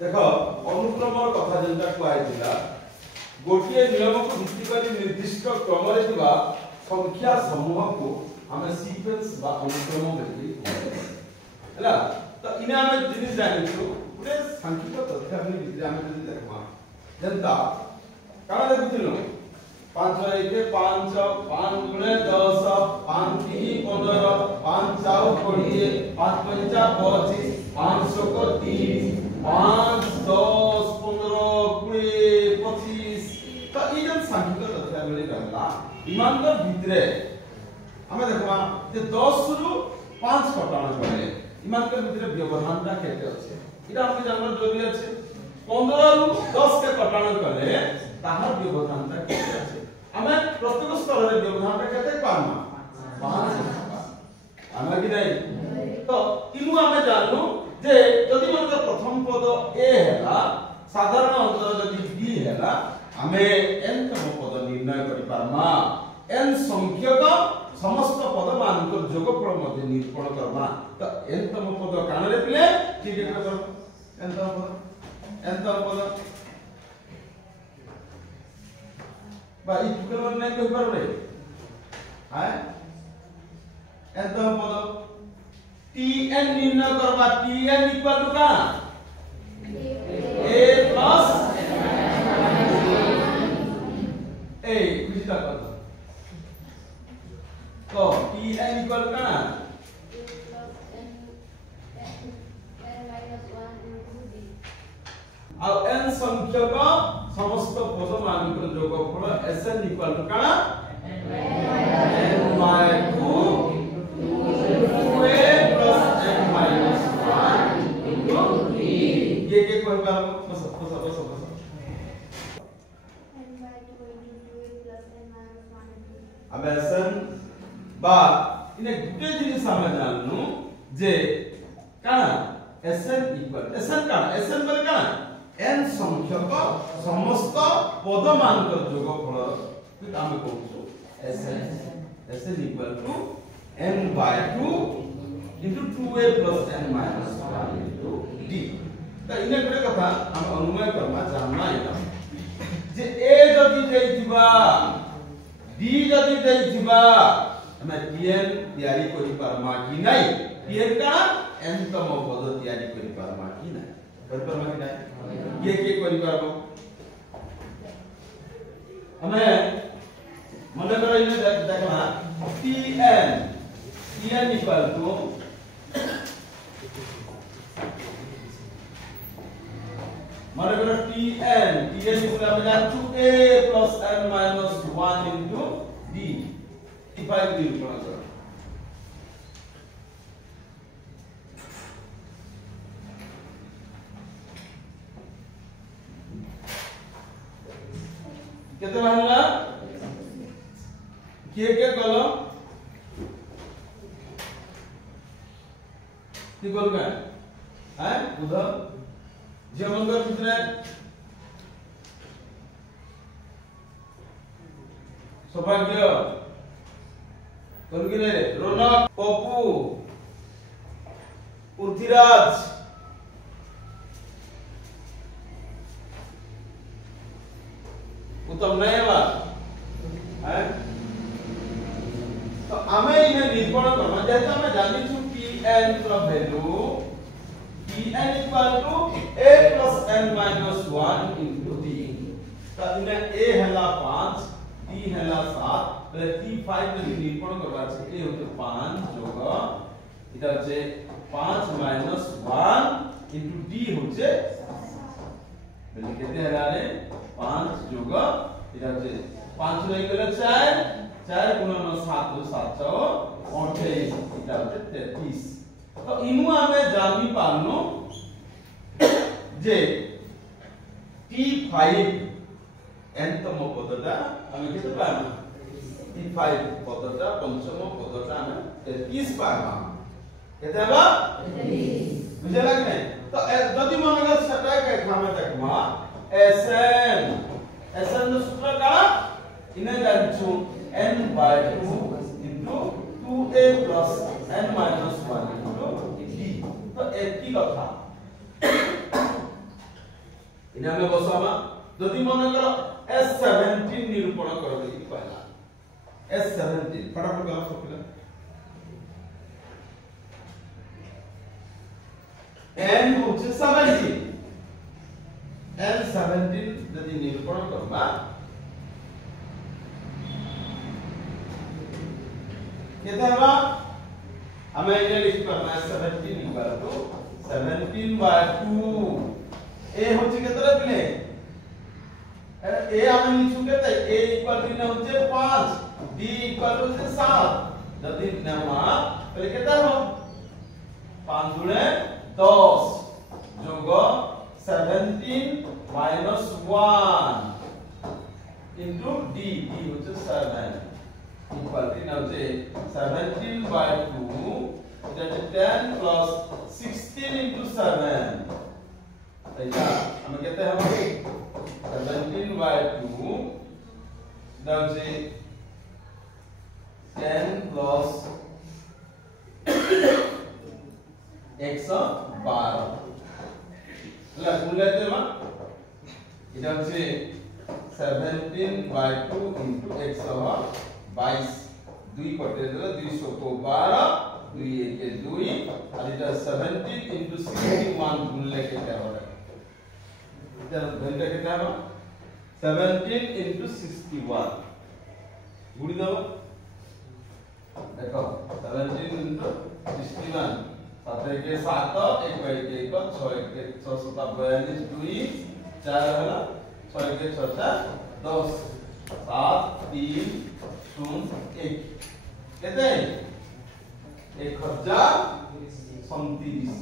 देखो अनुक्रमर कथा जेंटा कहैतिला गोटिए नियम को भित्ति करी निर्दिष्ट क्रम रे थिबा संख्या समूह को हमें सीक्वेंस बा अनुक्रम बोली हला। तो इने हमें जिनिस जानिछु पूरे सांख्यिक तथ्य हमें भितर हमें जदी देखमा जनता काना देखुथिलो 5 1 5 5 गुणे 10 5 3 15 5 4 20 5 5 25 500 को 30 5 10 15 20 25 तो ई जन सांख्यिक तथ्य हमें रहला ईमान तो भितरे हमें देखमा जे 10 रु 5 कटाण करे ईमान के भितरे व्यवधानता केते अछि इटा हम जानना जरूरी अछि 15 रु 10 के कटाण करे ताहार व्यवधानता केते अछि हमें प्रत्येक स्तर रे व्यवधानता केते पामा 5 हमरा कि नै तो इनु हमें जाननु जे जदि मन प्रथम पद a हैला साधारण अंतर जदि b हैला हमें n तम पद निर्णय करि पारमा n संख्यक समस्त पद मान को जोगफल मध्ये निरूपण करबा तो n तम पद कान रे पिले ठीक है कर n तम पद बा ई टुकल नै कहि परबे हाय n तम पद tn निर्णय करबा tn इक्वल टू का a प्लस a बुझता कर तो tn इक्वल टू का अब n संख्या का समस्त पद मान को जोगफल sn इक्वल टू का n bye 2 2a plus n minus 1 into d ये के कोई बार बस n by 2 into 2a plus n minus 1 into अब sn बा इने गुटे जिनिस हम जाननु जे का sn इक्वल sn का sn बोले का n संख्यक समस्त पद मान को जोगफल कि हम कहू sn equal to n by 2 into 2a plus n minus 1 into d त इने गुटे कथा हम अनुमान करमा जानना है जे a जदि देइथिबा d जदि देइथिबा हमें tn तयारी करि परमा कि नै tn का n तम पद तयारी करि परमा कि नै करि परमा कि नै ये के करि परबो हमें मन कर इने देखना tn इक्वल टू मन कर tn इक्वल हम जानछु a plus n minus 1 into d if I will निरूपण केते बाहरला के कलो की बोल गए हैं उधर जमंगर कितने सौभाग्य कौन गिरे रौनक पप्पू पृथ्वीराज उत्तम नहीं है तो हमें इन्हें निरूपण करना जैसे हमें जानी छु tn का value tn equal to a plus n minus 1 into d तो इन्हें a हैला 5 d हैला 7 पहले t5 में निरूपण करवा छै a होते 5 जोग इधर से 5 minus 1 into d होचे पहले कितने हैला रे 5 जोग इधर से 5 रही गेले 4 4 गुणन 7 7 28 इधर से 33 तो इनु हमें जानी पानो जे t5 n तम पदटा हमें केते पाना t5 पदटा पंचम पदटा हमें 33 पाना केते बा 33 बुझला कि नहीं तो जदि मन अगर सटा के खामे देखमा sn सूत्र का इने जानछु n by 2 into 2a plus n minus 1 into d तो एक की कथा इना में बसामा जदि मन कर S17 निरूपण कर देई कहला S17 फटाफट करा सब पिला n होचे 17 n17 जदि निरूपण करबा केते हवा हमें ये लिख करना है 17 इक्वल टू 17/2 ए होचे केतरा पिले ए हमें लिखु केते a इक्वल टू ने होचे 5 b इक्वल टू होचे 7 जदि नेमा पहले केते हो 5 गुणे 10 जोग 17 minus 1 into d होचे 7 equal to now say 17/2 that is 10 plus 16 into 7 ऐसा हम कहते हैं 17/2 now say 10 plus x12 ला गुणले मा इधर से 17/2 into x 22 2 कटे देला 200 को 12 2 1 2 और इधर 17 into 61 गुणले के क्या होगा इधर घंटे कितना है 17 into 61 गुणी दो देखो 17 into 61 7 के 7 1 1 1 6 के 6 7 42 2 4 होला 6 के 6 10 7 3 0 1 कहते हैं 1037